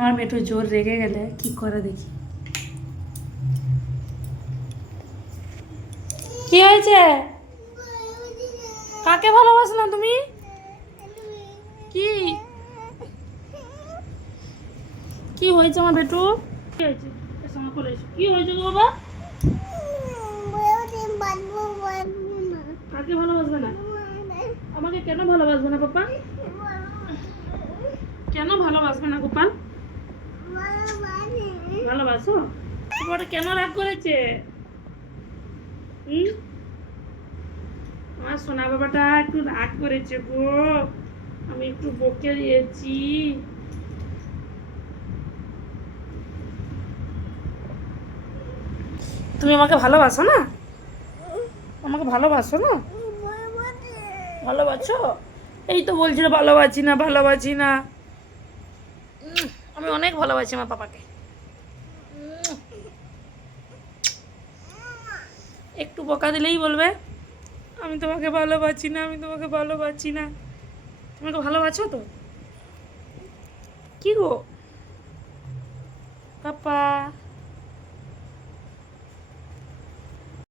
আমার একটু জোর রেগে গেলে কি করে দেখি। কি হয়েছে? কাকে ভালোবাসো না তুমি? কি কি হয়েছে আমার বেটু? কি হয়েছে? কি হয়েছে গো বাবা? কাকে ভালোবাসবে না? আমাকে কেন ভালোবাসবে না পাপা? কেন ভালোবাসবে না গোপাল? ভালোবাসো? তোমার কেন রাগ করেছে? আমার সোনা বাবাটা একটু রাগ করেছে গো, আমি একটু বকে দিয়েছি। তুমি আমাকে ভালোবাসো না? আমাকে ভালোবাসো না? ভালোবাসো? এই তো বলছিল ভালোবাসি না ভালোবাসি না। আমি অনেক ভালোবাসি আমার পাপাকে। একটু বকা দিলেই বলবে আমি তোমাকে ভালোবাসি না, আমি তোমাকে ভালোবাসি না। তোমাকে ভালোবাসো তো? কি গো?